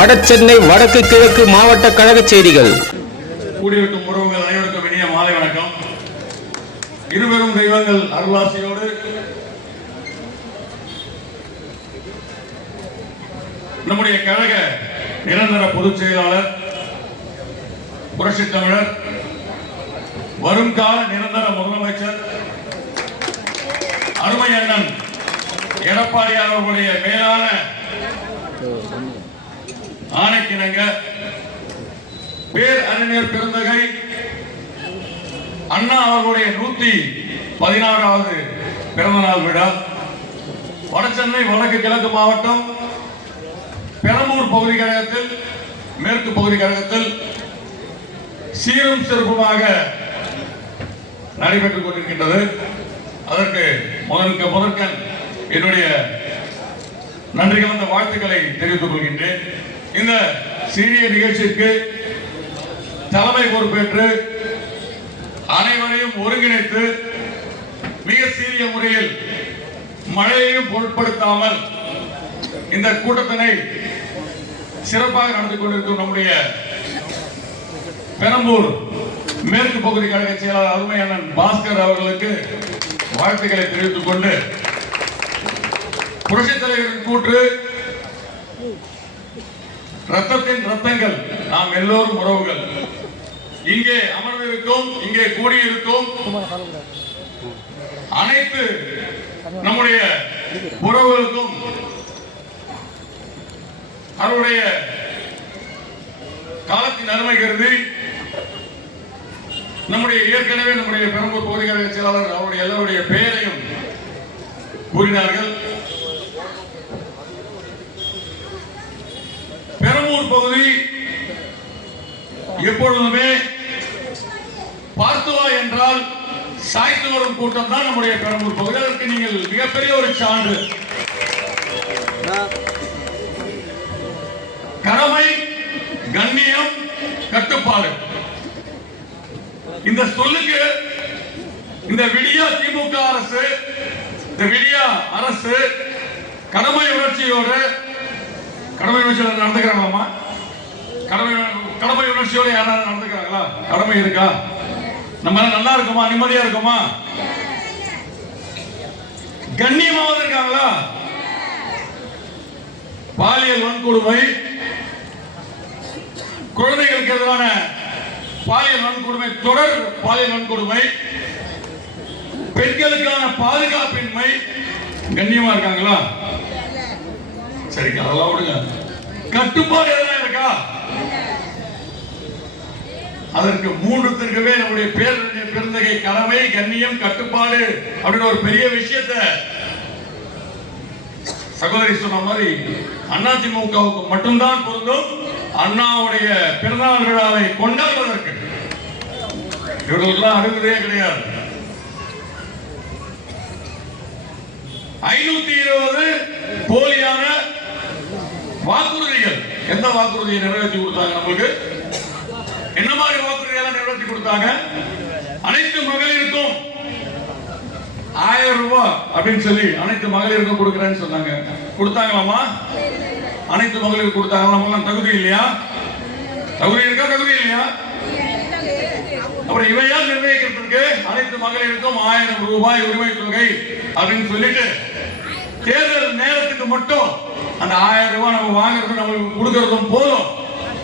வடசென்னை வடக்கு கிழக்கு மாவட்ட கழக செய்திகள். கூடிவிட்டும் உறவுகள் அனைவருக்கும் இனிய மாலை வணக்கம். இருவரும் தெய்வங்கள் அருளாசியோடு நம்முடைய கழக நிரந்தர பொதுச் செயலாளர் புரட்சி தமிழர் வருங்கால நிரந்தர முதலமைச்சர் அருமை அண்ணன் எடப்பாடியார் அவர்களுடைய மேலான ஆணைக்கிணங்க. பேர் அறிஞர் பெருந்தகை. அண்ணா அவர்களுடைய நூத்தி பதினாறாவது பிறந்த நாள் விழா வடசென்னை வடக்கு கிழக்கு மாவட்டம் பெரம்பூர் பகுதி கழகத்தில் மேற்கு பகுதி கழகத்தில் சீரும் சிறப்புமாக நடைபெற்றுக் கொண்டிருக்கின்றது. அதற்கு முதற்கு முதற்கண் என்னுடைய நன்றி கலந்த வாழ்த்துக்களை தெரிவித்துக் கொள்கின்றேன். இந்த சீரிய நிகழ்ச்சிக்கு தலைமை பொறுப்பேற்று அனைவரையும் ஒருங்கிணைத்து மிக சீரிய முறையில் மழையையும் பொருட்படுத்தாமல் இந்த கூட்டத்தினை சிறப்பாக நடந்து கொண்டிருக்கும் நம்முடைய பெரம்பூர் மேற்கு பகுதி கழக செயலாளர் அருமையானன் பாஸ்கர் அவர்களுக்கு வாழ்த்துக்களை தெரிவித்துக் கொண்டு புரட்சித் தலைவரின் கூற்று ரத்தத்தின் ரத்தங்கள். நாம் எல்லோரும் உறவுகள். இங்கே அமர்ந்திருக்கும் இங்கே கூடியிருக்கும் அனைத்து நம்முடைய உறவுகளுக்கும் அவருடைய காலத்தின் அருமை கருதி நம்முடைய ஏற்கனவே நம்முடைய பெரம்பூர் பகுதி கழக செயலாளர் அவருடைய எல்லோருடைய பெயரையும் கூறினார்கள். சகோதரி எப்பொழுதுமே பார்த்துவா என்றால் சாய்த்து வரும் கூட்டம் தான் நம்முடைய பெரம்பூர் பகுதி அதற்கு நீங்கள் மிகப்பெரிய ஒரு சான்று. கடமை கண்ணியம் கட்டுப்பாடு. இந்த சொல்லுக்கு இந்த விடியா திமுக அரசு இந்த விடியா அரசு கடமை உணர்ச்சியோடு கடமை உணர்ச்சியோட நடந்துக்கிறாங்களாமா கடமை கடமை உணர்ச்சியோட யாராவது நடந்துக்கிறாங்களா? கடமை இருக்கா? நம்ம நல்லா இருக்குமா? நிம்மதியா இருக்குமா? கண்ணியமாவது இருக்காங்களா? பாலியல் வன்கொடுமை குழந்தைகளுக்கு எதிரான பாலியல் வன்கொடுமை தொடர் பாலியல் வன்கொடுமை பெண்களுக்கான பாதுகாப்பின்மை கண்ணியமா இருக்காங்களா? சரி அதெல்லாம் விடுங்க. கட்டுப்பாடு எதனா இருக்கா? அதற்கு மூன்றுத்திற்குமே நம்முடைய பேரனுடைய பெருந்தகை கடமை கண்ணியம் கட்டுப்பாடு அப்படின்னு ஒரு பெரிய விஷயத்தை சகோதரி சொன்ன மாதிரி அதிமுகவுக்கு மட்டும்தான் பொருந்தும். அண்ணாவுடைய பிறந்தநாள் விழாவை கொண்டாடுவதற்கு. இவர்களுக்கெல்லாம் அணுகுதே கிடையாது. ஐநூத்தி இருபது போலியான வாக்குறுதிகள். எந்த வாக்குறுதியை நிறைவேற்றி கொடுத்தாங்க நம்மளுக்கு? என்ன மாதிரி வாக்குறுதிகளை நிறைவேற்றி கொடுத்தாங்க? அனைத்து மகளிருக்கும் ஆயிரம் ரூபாய் அப்படின்னு சொல்லி அனைத்து மகளிருக்கும் கொடுக்குறேன்னு சொன்னாங்க. கொடுத்தாங்களாமா அனைத்து மகளிருக்கு கொடுத்தாங்க தகுதி இல்லையா? தகுதி இருக்கா தகுதி இல்லையா? அப்புறம் இவையா நிர்ணயிக்கிறதுக்கு? அனைத்து மகளிருக்கும் ஆயிரம் ரூபாய் உரிமை தொகை அப்படின்னு சொல்லிட்டு தேர்தல் நேரத்துக்கு மட்டும் அந்த ஆயிரம் ரூபாய் நம்ம வாங்குறதும் நம்மளுக்கு கொடுக்கறதும் போதும்.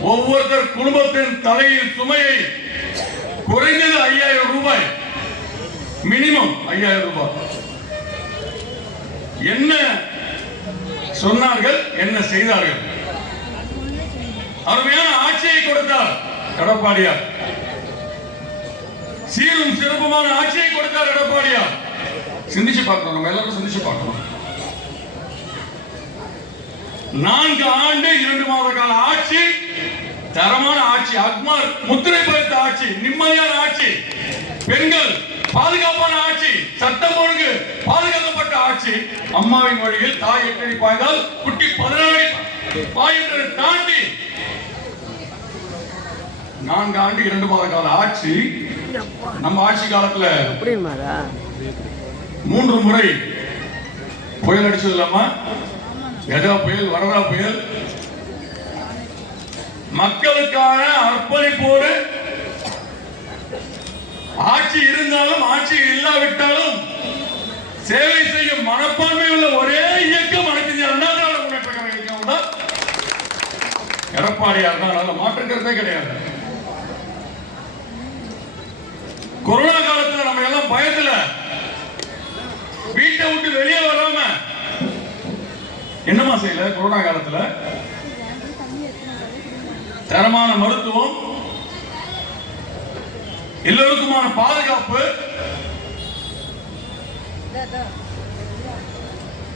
ஒவ்வொருத்தர் குடும்பத்தின் தலையில் சுமையை குறைந்தது ஐயாயிரம் ரூபாய். மினிமம் ஐயாயிரம் ரூபாய். என்ன சொன்னார்கள்? என்ன செய்தார்கள்? அருமையான ஆட்சியை கொடுத்தார் எடப்பாடியார். சீரும் சிறப்புமான ஆட்சியை கொடுத்தார் எடப்பாடியார். சிந்திச்சு பார்க்கணும் நம்ம எல்லாரும் சிந்திச்சு பார்க்கணும். நான்கு ஆண்டு இரண்டு மாத கால ஆட்சி தரமான ஆட்சி அக்மார் முத்திரை பதித்த ஆட்சி நிம்மதியான ஆட்சி. பெண்கள் பாதுகாப்பான ஆட்சி சட்டம் ஒழுங்கு பாதுகாக்கப்பட்ட ஆட்சி. அம்மாவின் வழியில் தாய் எட்டடி பாய்ந்தால் குட்டி பதினாறு பாய்ந்ததை தாண்டி நான்கு ஆண்டு இரண்டு மாத கால ஆட்சி. நம்ம ஆட்சி காலத்துல மூன்று முறை புயல் அடிச்சது இல்லாம கஜா புயல் வரதா புயல் மக்களுக்கான அர்ப்பணிப்போடு ஆட்சி இருந்தாலும் ஆட்சி இல்லாவிட்டாலும் சேவை செய்யும் மனப்பான்மை உள்ள ஒரே இயக்கம் அனைத்து இந்திய அண்ணா திராவிட முன்னேற்ற கழக இயக்கம் தான் எடப்பாடியார் தான். அதில் மாற்றுக்கிறதே கிடையாது. கொரோனா காலத்துல நம்ம எல்லாம் பயத்துல. வீட்டை விட்டு வெளியே வராம. என்னமா செய்யல கொரோனா காலத்துல? தரமான மருத்துவம் எல்லோருக்குமான பாதுகாப்பு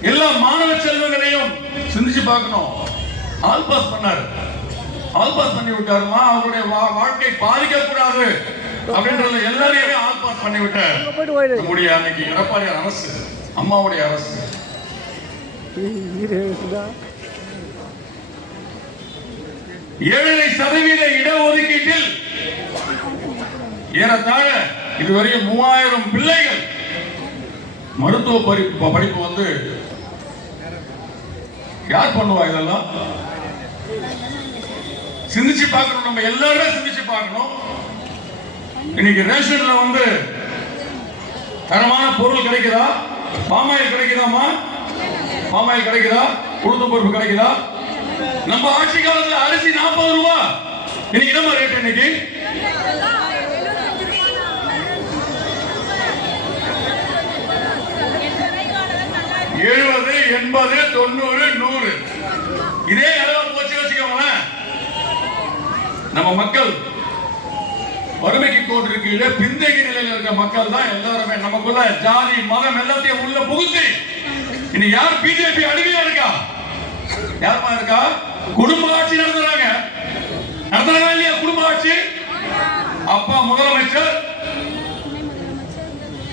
எல்லா மாணவ செல்வங்களையும் சிந்திச்சு பார்க்கணும். ஆல் பாஸ் பண்ணாரு. ஆல் பாஸ் பண்ணி விட்டாருமா? அவருடைய வா- வாழ்க்கை பாதிக்கக்கூடாது அப்படின்றத எல்லாரையுமே ஆல் பாஸ் பண்ணி விட்டார். நம்முடைய அன்னைக்கு எடப்பாடி அரசு அம்மாவுடைய அரசு. ஏழரை சதவீத இடஒதுக்கீட்டில் ஏறத்தாழ இதுவரையும் மூவாயிரம் பிள்ளைகள் மருத்துவ படிப்பு படிப்பு வந்து யார் பண்ணுவா இதெல்லாம்? சிந்திச்சு பார்க்கணும். நம்ம எல்லாருமே சிந்திச்சு பார்க்கணும். இன்னைக்கு ரேஷன்ல வந்து தரமான பொருள் கிடைக்குதா? பாமாயில் கிடைக்குதாமா பாமாயில் கிடைக்குதா? உளுத்தம் பருப்பு கிடைக்குதா? நம்ம ஆட்சி காலத்துல அரிசி நாற்பது ரூபா. இன்னைக்கு என்ன ரேட் இன்னைக்கு? எழுபது எண்பது தொண்ணூறு நூறு. இதே அளவு போச்சு வச்சுக்கோங்களேன். நம்ம மக்கள் வறுமைக்கு கோட்டு கீழே நிலையில இருக்க மக்கள் தான் எல்லாருமே. நமக்குள்ள ஜாதி மதம் எல்லாத்தையும் உள்ள புகுத்தி. இனி யார் பிஜேபி அடிமையா இருக்கா? யாருமா இருக்கா? குடும்ப ஆட்சி நடத்துறாங்க. நடத்துறாங்க இல்லையா குடும்ப ஆட்சி? அப்பா முதலமைச்சர்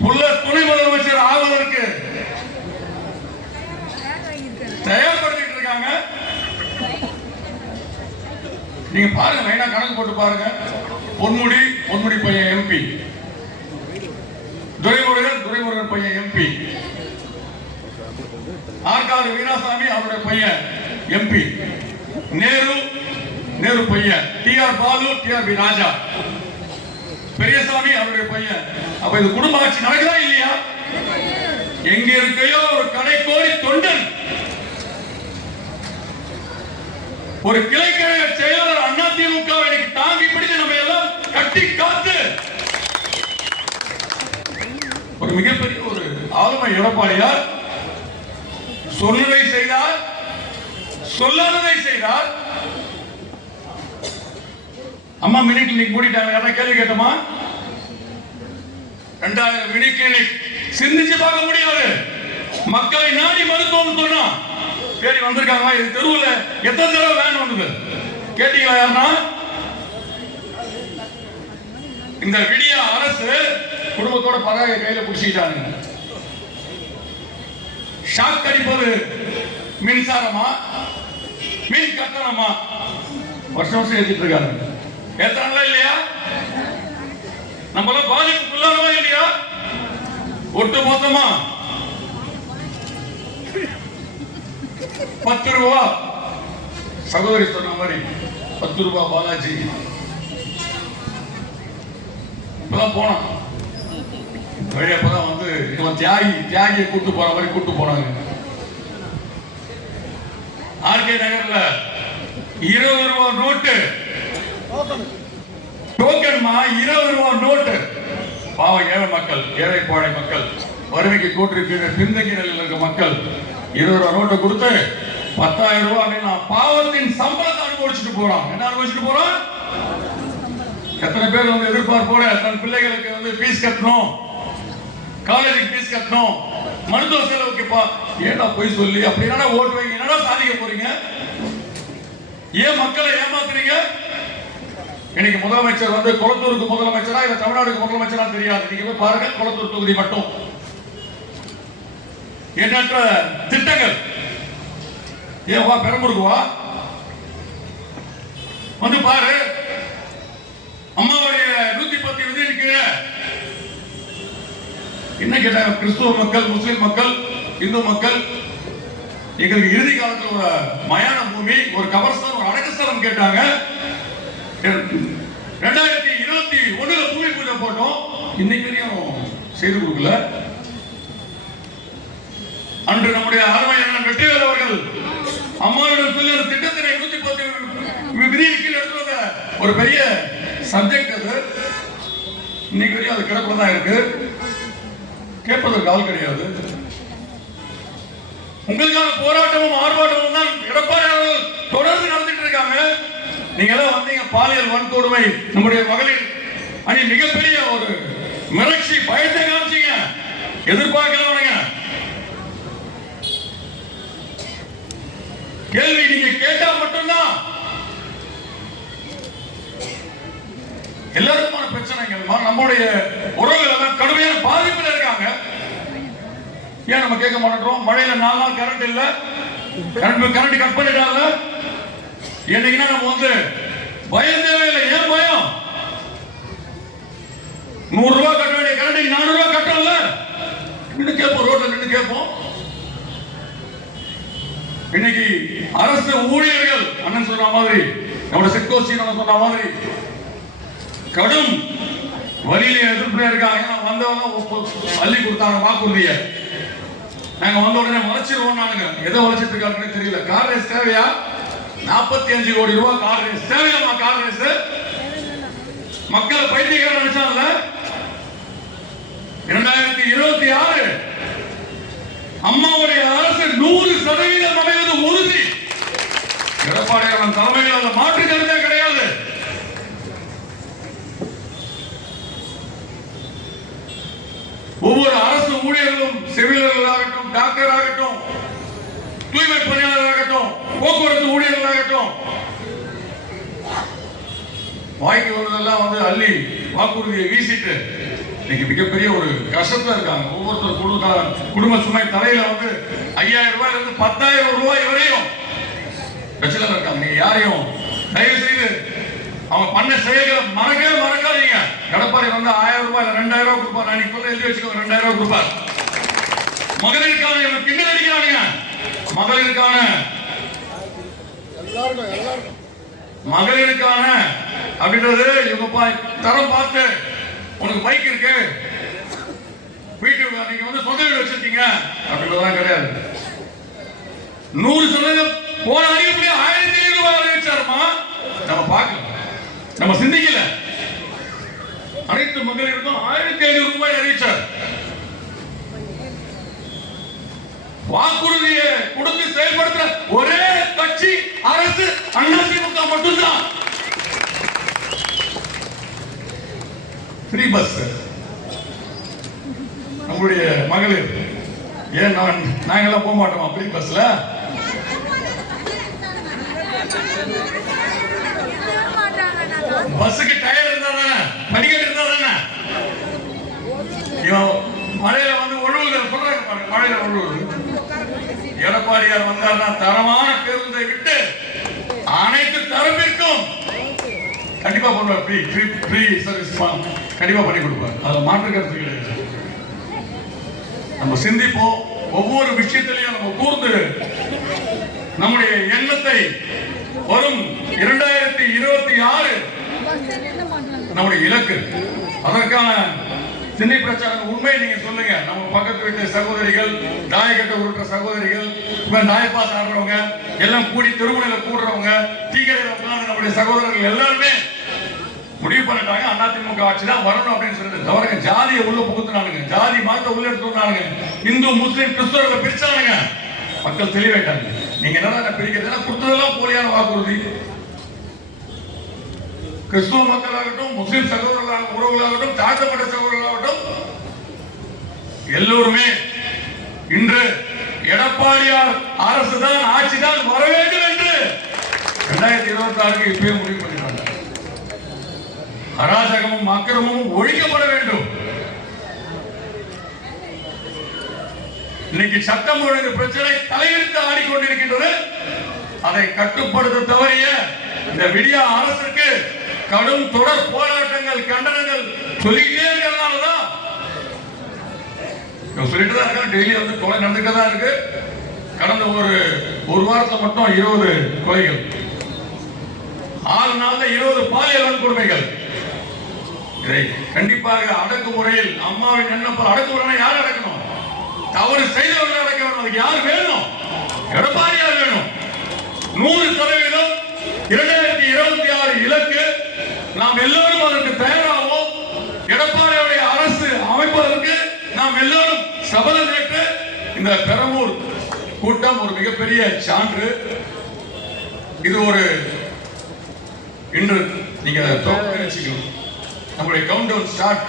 உள்ள துணை முதலமைச்சர் ஆவதற்கு தயார்படுத்திட்டு இருக்காங்க. நீங்க பாருங்க மெயினா கணக்கு போட்டு பாருங்க. பொன்முடி பொன்முடி பையன் எம்பி துரைமுருகன் துரைமுருகன் பையன் எம்பி ஆற்காடு வீராசாமி அவருடைய பையன் எம்பி நேரு நேரு பையன். T R Balu T R B Raja. Periyasamy அவருடைய பையன். அப்ப இது குடும்ப ஆட்சி நடக்குதா இல்லையா? எங்க இருக்கையோ ஒரு கடைக்கோடி தொண்டன் ஒரு கிளைக்கழக செயலாளர் அண்ணா திமுக எனக்கு தாங்கி பிடித்து நம்ம எல்லாம் கட்டி காத்து. ஒரு மிகப்பெரிய ஒரு ஆளுமை எடப்பாடியார் சொல்லுரை செய்தார் சொல்லாததை செய்தார் அம்மா மினி கிளினிக் மூடிட்டாங்க. யாராவது கேள்வி கேட்டோமா? ரெண்டாயிரம் மினி கிளினிக் சிந்திச்சு பார்க்க முடியாது. மக்களை நாடி மருத்துவம் சொன்னா தேடி வந்திருக்காங்க இது தெருவில் எத்தனை தடவை வேன் வந்தது? கேட்டீங்களா யாருன்னா? இந்த விடிய அரசு குடும்பத்தோட பறவை கையில பிடிச்சிட்டாங்க ஷாக் அடிப்பது மின்சாரமா? மீன் கட்டணமா? வருஷம் வருஷம் ஏத்திட்டு இருக்காங்க ஏத்தாங்களா இல்லையா? நம்மளாம் பாதிப்புக்குள்ளானவா இல்லையா? ஒட்டு மொத்தமா. பத்து ரூபா. சகோதரி சொன்ன மாதிரி பத்து ரூபா பாலாஜி. இப்பதான் போனோம். வழி அப்பதான் வந்து இவன் தியாகி தியாகியை கூட்டு போற மாதிரி கூட்டு போனாங்க. ஆர்கே நகர்ல இருபது ரூபா நோட்டு. டோக்கன்மா இருபது ரூபா நோட்டு. பாவம் ஏழை மக்கள் ஏழை பாழை மக்கள் வறுமைக்கு கூட்டிருக்கிற பின்தங்கிய நிலையில் இருக்க மக்கள் இருபது ரூபா நோட்டை கொடுத்து பத்தாயிரம் ரூபாய் அப்படின்னா பாவத்தின் சம்பளத்தை அனுபவிச்சுட்டு போறான். என்ன அனுபவிச்சுட்டு போறோம் எத்தனை பேர் வந்து எதிர்பார்ப்போட தன் பிள்ளைகளுக்கு வந்து ஃபீஸ் கட்டணும். காலேஜுக்கு ஃபீஸ் கட்டணும். மருத்துவ செலவுக்கு ஏன்னா ஏடா போய் சொல்லி? அப்படி என்னடா ஓட்டு வைங்க என்னடா சாதிக்க போறீங்க? ஏன் மக்களை ஏமாத்துறீங்க? இன்னைக்கு முதலமைச்சர் வந்து குளத்தூருக்கு முதலமைச்சரா இல்ல தமிழ்நாடுக்கு முதலமைச்சரா தெரியாது. நீங்க போய் பாருங்க குளத்தூர் தொகுதி மட்டும். எண்ணற்ற திட்டங்கள். ஏன் வா பெரம்பூருக்கு வா. வந்து பாரு. அம்மாவுடைய நூத்தி பத்து விதியின் கீழே என்ன கேட்டாங்க? கிறிஸ்துவ மக்கள் முஸ்லிம் மக்கள் இந்து மக்கள் எங்களுக்கு இறுதி காலத்துல ஒரு மயான பூமி ஒரு கபர்ஸ்தான் ஒரு அடக்கஸ்தலம் கேட்டாங்க. ரெண்டாயிரத்தி இருபத்தி ஒண்ணுல பூமி பூஜை போட்டோம். இன்னைக்கு வரையும் செய்து கொடுக்கல. அன்று நம்முடைய அருமையான வெற்றிவேல் அவர்கள் அம்மாவிடம் சொல்லி ஒரு திட்டத்தினை நூத்தி பத்து விதியை கீழ் எடுத்து வந்த ஒரு பெரிய சப்ஜெக்ட் அது. இன்னைக்கு வரையும் அது கிடப்பில் இருக்கு. கேட்பதற்கு ஆள் கிடையாது. உங்களுக்கான போராட்டமும் ஆர்ப்பாட்டமும் தான் எடப்பாடி அவர்கள் தொடர்ந்து நடத்திட்டு இருக்காங்க. நீங்க எல்லாம் வந்தீங்க பாலியல் வன்கொடுமை நம்முடைய மகளிர் அணி மிகப்பெரிய ஒரு மிரட்சி பயத்தை காமிச்சீங்க. எதிர்பார்க்கலவனுங்க கேள்வி நீங்க கேட்டா மட்டும்தான். எல்லாருக்குமான பிரச்சனைகள் நம்முடைய உறவுகள் எல்லாம் கடுமையான பாதிப்புல இருக்காங்க. ஏன் நம்ம கேட்க மாட்டோம் மழையில நாலு நாள் கரண்ட் இல்ல. கரண்ட் கரண்ட் கட் பண்ணிட்டாங்க. என்னைக்குன்னா நம்ம வந்து பயம் தேவையில்லை ஏன் பயம்? நூறு ரூபாய் கட்ட வேண்டிய கரண்ட் நானூறு ரூபாய் கட்டல நின்று கேட்போம் ரோட்ல நின்று கேட்போம். இன்னைக்கு அரசு ஊழியர்கள் அண்ணன் சொன்ன மாதிரி நம்மளோட சிட்கோ நம்ம சொன்ன மாதிரி கடும் வழியில எதிர்ப்பு இருக்காங்க. ஏன்னா வந்தவங்க அள்ளி கொடுத்தாங்க வாக்குறுதியை. நாங்க வந்த உடனே வளைச்சிருவோம் நானுங்க எதை வளைச்சிட்டு இருக்காருன்னு தெரியல. கார் ரேஸ் தேவையா? நாற்பத்தி அஞ்சு கோடி ரூபாய் கார் ரேஸ் தேவையாமா கார் ரேஸ் மக்கள் பைத்தியக்காரன் நினைச்சாங்கல்ல இரண்டாயிரத்தி இருபத்தி ஆறு. அம்மாவுடைய அரசு நூறு சதவீதம் அமைவது உறுதி. எடப்பாடியார் தலைமையில் அந்த மாற்று கருத்தே கிடையாது. ஒவ்வொரு அரசு ஊழியர்களும் டாக்டர் ஆகட்டும் தூய்மை பணியாளராகட்டும் போக்குவரத்து ஊழியர்களாகட்டும் வாங்கி வருவதெல்லாம் வந்து அள்ளி வாக்குறுதியை வீசிட்டு இன்னைக்கு மிகப்பெரிய ஒரு கஷ்டத்துல இருக்காங்க. ஒவ்வொருத்தர் குடும்ப குடும்ப சுமை தலையில வந்து ஐயாயிரம் ரூபாயில இருந்து பத்தாயிரம் ரூபாய் வரையும் பிரச்சனை இருக்காங்க. நீங்க யாரையும் தயவு செய்து அவன் பண்ண செயல்களை மறக்கவே மறக்காதீங்க. கடப்பாறை வந்து ஆயிரம் ரூபாய் ரெண்டாயிரம் ரூபாய் கொடுப்பார். நான் சொல்ல எழுதி வச்சுக்கோங்க ரெண்டாயிரம் ரூபாய் கொடுப்பார். மகளிருக்கான இவங்க கிண்டல் அடிக்கிறானுங்க மகளிருக்கான மகளிருக்கான அப்படின்றது இவங்க தரம் பார்த்து உனக்கு பைக் இருக்கு. வீட்டுக்கு நீங்க வந்து சொந்த வீடு வச்சிருக்கீங்க. அப்படின்றதெல்லாம் கிடையாது. நூறு சதவீதம் போன அறிவிப்புல ஆயிரத்தி ஐநூறு ரூபாய் அறிவிச்சாருமா? நம்ம பார்க்கல. நம்ம சிந்திக்கல. அனைத்து மகளிருக்கும் ஆயிரத்தி ஐநூறு ரூபாய் அறிவிச்சார். வாக்குறுதியை கொடுத்து செயல்படுத்துற ஒரே கட்சி அரசு அதிமுக மட்டும்தான். ஃப்ரீ பஸ் நம்முடைய மகளிர். ஏன் நான் நாங்கெல்லாம் போக மாட்டோமா ஃப்ரீ பஸ்ல பஸ்ஸுக்கு டயர் இருந்தா தானே? படிக்கட்டு இருந்தா தானே? இவன் மழையில வந்து ஒழுகுது சொல்றாங்க பாருங்க மழையில ஒழுகுது. எடப்பாடியார் வந்தார்னா தரமான பேருந்தை விட்டு அனைத்து தரப்பிற்கும் கண்டிப்பா பண்ணுவார் ஃப்ரீ ஃப்ரீ ஃப்ரீ சர்வீஸ் கண்டிப்பா பண்ணி கொடுப்பார். அதை மாற்று கருத்து கிடையாது நம்ம சிந்திப்போம். ஒவ்வொரு விஷயத்திலையும் நம்ம கூர்ந்து நம்முடைய எண்ணத்தை வரும் இரண்டாயிரத்தி இருபத்தி ஆறு நம்முடைய இலக்கு. அதற்கான சின்ன பிரச்சாரம் உண்மை நீங்க சொல்லுங்க. நம்ம பக்கத்து வீட்டு சகோதரிகள் நாயக்கட்ட உருட்ட சகோதரிகள் இப்ப நாயப்பாஸ் ஆடுறவங்க எல்லாம் கூடி திருமணம் கூடுறவங்க டீக்கடையில் உட்கார்ந்து நம்முடைய சகோதரர்கள் எல்லாருமே முடிவு பண்ணிட்டாங்க. அதிமுக ஆட்சி தான் வரணும் அப்படின்னு சொல்லிட்டு. தவிர ஜாதியை உள்ள புகுத்துனானுங்க. ஜாதி மதத்தை உள்ள எடுத்துனானுங்க இந்து முஸ்லீம் கிறிஸ்தவர்களை பிரிச்சானுங்க. மக்கள் தெளிவாயிட்டாங்க. நீங்க என்ன பிரிக்கிறதுனா கொடுத்ததெல்லாம் போலியான வாக்குறுதி. கிறிஸ்துவ மக்களாகட்டும் முஸ்லீம் சகோதரர்களாக உறவுகளாகட்டும் தாழ்த்தப்பட்ட சகோதரர்கள் எல்லோருமே இன்று எடப்பாடியார் அரசு தான் ஆட்சி தான் வர வேண்டும் என்று இரண்டாயிரத்தி இருபத்தி ஆறுக்கு இப்பயே முடிவு பண்ணிட்டாங்க. அராஜகமும் அக்கிரமும் ஒழிக்கப்பட வேண்டும். இன்னைக்கு சட்டம் ஒழுங்கு பிரச்சனை தலையெடுத்து ஆடிக்கொண்டிருக்கின்றது. அதை கட்டுப்படுத்த தவறிய இந்த விடியா அரசுக்கு கடும் தொடர் போராட்டங்கள் கண்டனங்கள் சொல்லிக்கிட்டே சொல்லிட்டு தான் இருக்காங்க டெய்லி வந்து கொலை நடந்துட்டு தான் இருக்கு. கடந்த ஒரு ஒரு வாரத்துல மட்டும் இருபது கொலைகள். ஆறு நாள்ல இருபது பாலியல் வன்கொடுமைகள். இதை கண்டிப்பாக அடக்குமுறையில் அம்மாவின் எண்ணப்பல் அடக்குமுறை யார் அடக்கணும்? தவறு செய்தவர்கள் அடக்க வேணும் அதுக்கு யார் வேணும்? எடப்பாடியார் வேணும். நூறு சதவீதம் இரண்டாயிரத்தி இருபத்தி ஆறு இலக்கு. நாம் எல்லோரும் அதற்கு தயாராகும் எடப்பாடியுடைய அரசு அமைப்பதற்கு நாம் எல்லோரும் சபதம் ஏற்று இந்த பெரம்பூர் கூட்டம் ஒரு மிகப்பெரிய சான்று. இது ஒரு இன்று நீங்க வச்சுக்கணும் நம்முடைய கவுண்ட் டவுன் ஸ்டார்ட்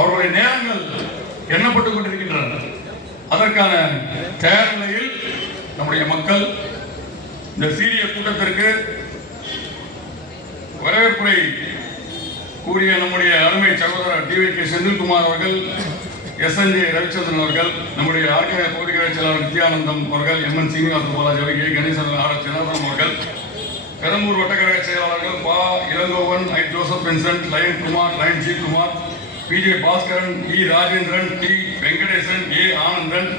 அவருடைய நேரங்கள் எண்ணப்பட்டுக் கொண்டிருக்கின்றன. அதற்கான தயார் நிலையில் நம்முடைய மக்கள் இந்த சீரிய கூட்டத்திற்கு வரவேற்புரை கூறிய நம்முடைய அருமை சகோதரர் டி கே செந்தில்குமார் அவர்கள் எஸ் என் ரவிச்சந்திரன் அவர்கள் நம்முடைய ஆர்கே பகுதி செயலாளர் நித்யானந்தம் அவர்கள் எம் என் சீனிவாசன் பாலாஜி அவர்கள் ஏ. கணேசன் ஆர். சிதம்பரம் அவர்கள் பெரம்பூர் வட்டக்கழக செயலாளர்கள் பா. Elangovan I. Joseph Vincent Lion Kumar Lion G. Kumar P. J. Baskaran E. Rajendran T. Venkatesan A. Anandan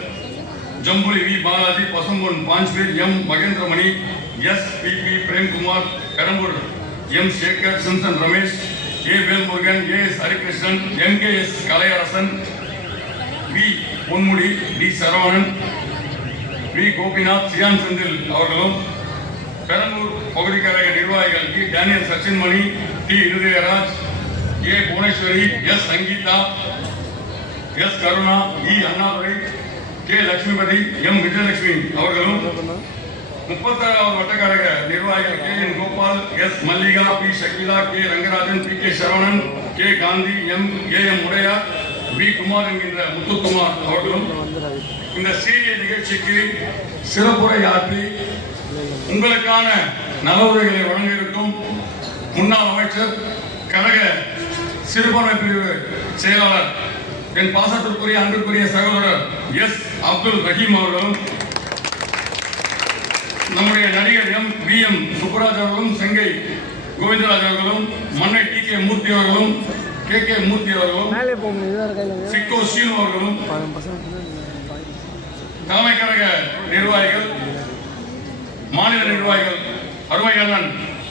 Jambuli V. Balaji Pasumpon Panchveer M. Mahendramani S. P. P. Premkumar Perambur M. Sekar Simson Ramesh A. Velmurugan A. S. Harikrishnan M. K. S. Kalaiyarasan V Ponmudi T Saravanan V Gopinath Chiyan Senthil அவர்களும் பெரம்பூர் பகுதி கழக நிர்வாகிகள் T Daniel Sachinmani T. Irudayaraj A. Bhuvaneswari S. Sangeetha S. Karuna E. Annadurai K. Lakshmipathi M. Vijayalakshmi அவர்களும் முப்பத்தாறாவது வட்டக்கழக நிர்வாகிகள் K. N. Gopal S. Mallika P. Shakila K. Rangarajan P. K. Saravanan K. Gandhi M. A M. Udaiyar V Kumar என்கின்ற முத்துக்குமார் அவர்களும் இந்த சீரிய நிகழ்ச்சிக்கு சிறப்புரையாற்றி உங்களுக்கான நலவுரைகளை வழங்க இருக்கும் முன்னாள் அமைச்சர் கழக சிறுபான்மை பிரிவு செயலாளர் என் பாசத்திற்குரிய அன்புக்குரிய சகோதரர் எஸ். அப்துல் ரஹீம் அவர்களும் நம்முடைய நடிகர் எம். வி. எம். சுப்புராஜ் அவர்களும் செங்கை கோவிந்தராஜ் அவர்களும் மன்னை டி. கே. மூர்த்தி அவர்களும் கே கே மூர்த்தி அவர்களும் சிக்கோ சீனு அவர்களும் தலைமை கழக நிர்வாகிகள் மாநில நிர்வாகிகள் அருமை அண்ணன்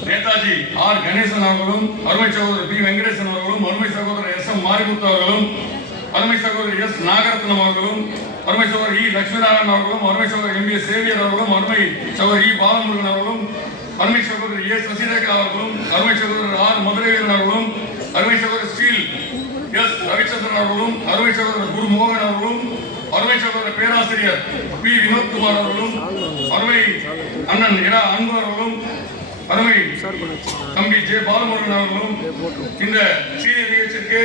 நேதாஜி ஆர் கணேசன் அவர்களும் அருமை சகோதரர் பி வெங்கடேசன் அவர்களும் அருமை சகோதரர் எஸ் எம் மாரிமுத்து அவர்களும் அருமை சகோதரர் எஸ் நாகரத்னம் அவர்களும் அருமை சகோதரர் இ லட்சுமிநாராயணன் அவர்களும் அருமை சகோதரர் எம் ஏ சேவியர் அவர்களும் அருமை சகோதரர் இ பாலமுருகன் அவர்களும் அருமை சகோதரர் ஏ சசிரேகா அவர்களும் அருமை சகோதரர் ஆர் மதுரைவீரன் அவர்களும் அருமை சகோதரர் ஸ்டீல் எஸ் ரவிச்சந்திரன் அவர்களும் அருமை சகோதரர் குரு மோகன் அவர்களும் அருமை சகோதரர் பேராசிரியர் பி. வினோத்குமார் அவர்களும் அருமை அண்ணன் இரா அன்பு அவர்களும் அருமை தம்பி ஜே. பாலமுருகன் அவர்களும் இந்த சீரிய நிகழ்ச்சிக்கு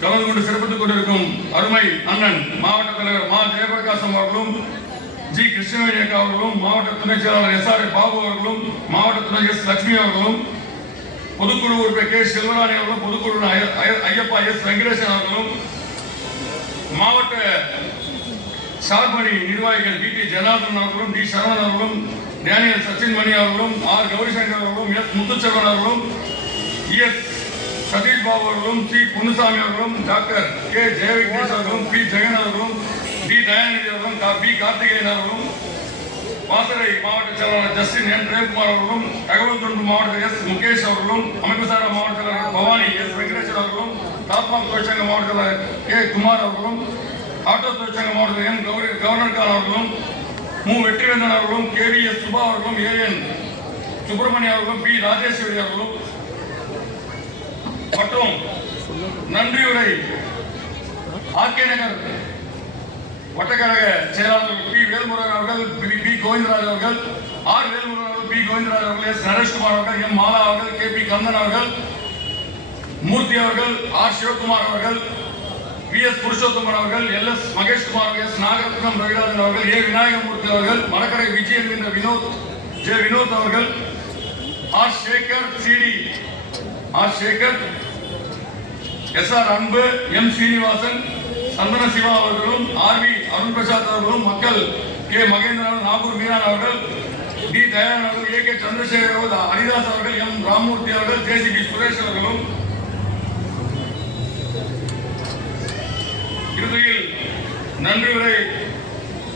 கலந்து கொண்டு சிறப்பித்துக் கொண்டிருக்கும் அருமை அண்ணன் மாவட்ட தலைவர் மா. ஜெயபிரகாசம் அவர்களும் ஜி கிருஷ்ணவேணி அக்கா அவர்களும் மாவட்ட துணை செயலாளர் எஸ் ஆர் பாபு அவர்களும் மாவட்ட துணை எஸ் லட்சுமி அவர்களும் பொதுக்குழு உறுப்பினர் கே செல்வராணி அவர்களும் பொதுக்குழு ஐயப்பா எஸ் வெங்கடேசன் அவர்களும் மாவட்ட சார்பணி நிர்வாகிகள் டி டி ஜனார்தன் அவர்களும் டி சரவணன் அவர்களும் டேனியல் சச்சின் மணி அவர்களும் ஆர் கௌரிசங்கர் அவர்களும் எஸ் முத்துச்செல்வன் அவர்களும் எஸ் சதீஷ் பாபு அவர்களும் சி பொன்னுசாமி அவர்களும் டாக்டர் கே ஜெயவிக்னேஷ் அவர்களும் பி ஜெகன் அவர்களும் டி தயாநிதி அவர்களும் பி. கார்த்திகேயன் அவர்களும் பாசறை மாவட்ட செயலாளர் ஜஸ்டின் என். பிரேம்குமார் அவர்களும் தகவல் தொடர்பு மாவட்ட எஸ். முகேஷ் அவர்களும் அமைப்புசாரா மாவட்ட செயலாளர் பவானி எஸ். வெங்கடேஸ்வர் அவர்களும் டாஸ்மாக் தொழிற்சங்க மாவட்ட செயலாளர் கே. குமார் அவர்களும் ஆட்டோ தொழிற்சங்க மாவட்ட எம். கௌரி கவர்னர் கான் அவர்களும் மு. வெற்றிவேந்தன் அவர்களும் கே. வி. எஸ். சுபா அவர்களும் ஏ. என். சுப்பிரமணிய அவர்களும் பி. ராஜேஸ்வரி அவர்களும். மற்றும் நன்றியுரை ஆர்கே நகர் வட்டக்கழக செயலாளர் பி வேல்முருகன் அவர்கள் பி பி கோவிந்தராஜ் அவர்கள் ஆர் வேல்முருகன் அவர்கள் பி கோவிந்தராஜ் அவர்கள் எஸ் நரேஷ்குமார் அவர்கள் எம் மாலா அவர்கள் கே பி கந்தன் அவர்கள் மூர்த்தி அவர்கள் ஆர் சிவகுமார் அவர்கள் பி எஸ் புருஷோத்தமன் அவர்கள் L S Maheshkumar S Nagarathnam Raviraajan அவர்கள் ஏ விநாயகமூர்த்தி அவர்கள் மணக்கடை விஜய் என்ற வினோத் ஜே வினோத் அவர்கள் R Sekar CD R Sekar S R Anbu M Srinivasan Chandana Siva அவர்களும் ஆர் வி அருண் பிரசாத் அவர்களும் மக்கள் கே. மகேந்திரன் நாகூர் மீனான் அவர்கள் டி. தயானந்த் அவர்கள் ஏ. கே. சந்திரசேகர் அவர்கள் ஹரிதாஸ் அவர்கள் எம். ராமூர்த்தி அவர்கள் ஜே. சி. பி. சுரேஷ் அவர்களும் இறுதியில் நன்றி உரை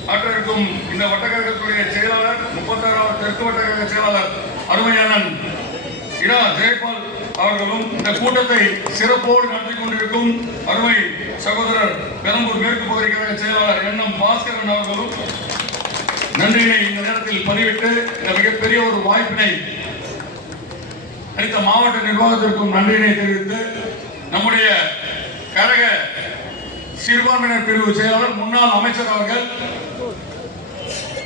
ஆற்ற இருக்கும் இந்த வட்டக்கழகத்துடைய செயலாளர் முப்பத்தாறாவது தெற்கு வட்டக்கழக செயலாளர் அருமையானன் இரா ஜெயபால் அவர்களும் இந்த கூட்டத்தை சிறப்போடு நடத்தி கொண்டிருக்கும் அருமை சகோதரர் பெரம்பூர் மேற்கு பகுதி கழக செயலாளர் என் எம் பாஸ்கரன் அவர்களும் நன்றியினை இந்த நேரத்தில் பதிவிட்டு இந்த மிகப்பெரிய ஒரு வாய்ப்பினை அளித்த மாவட்ட நிர்வாகத்திற்கும் நன்றியினை தெரிவித்து நம்முடைய கழக சிறுபான்மையினர் பிரிவு செயலாளர் முன்னாள் அமைச்சர் அவர்கள்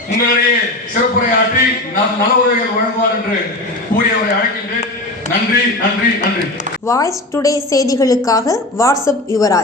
உங்களிடையே சிறப்புரையாற்றி ந- நல உதவிகள் வழங்குவார் என்று கூறியவரை அழைக்கின்றேன். நன்றி நன்றி நன்றி. வாய்ஸ் டுடே செய்திகளுக்காக வாட்ஸ்அப் யுவராஜ்.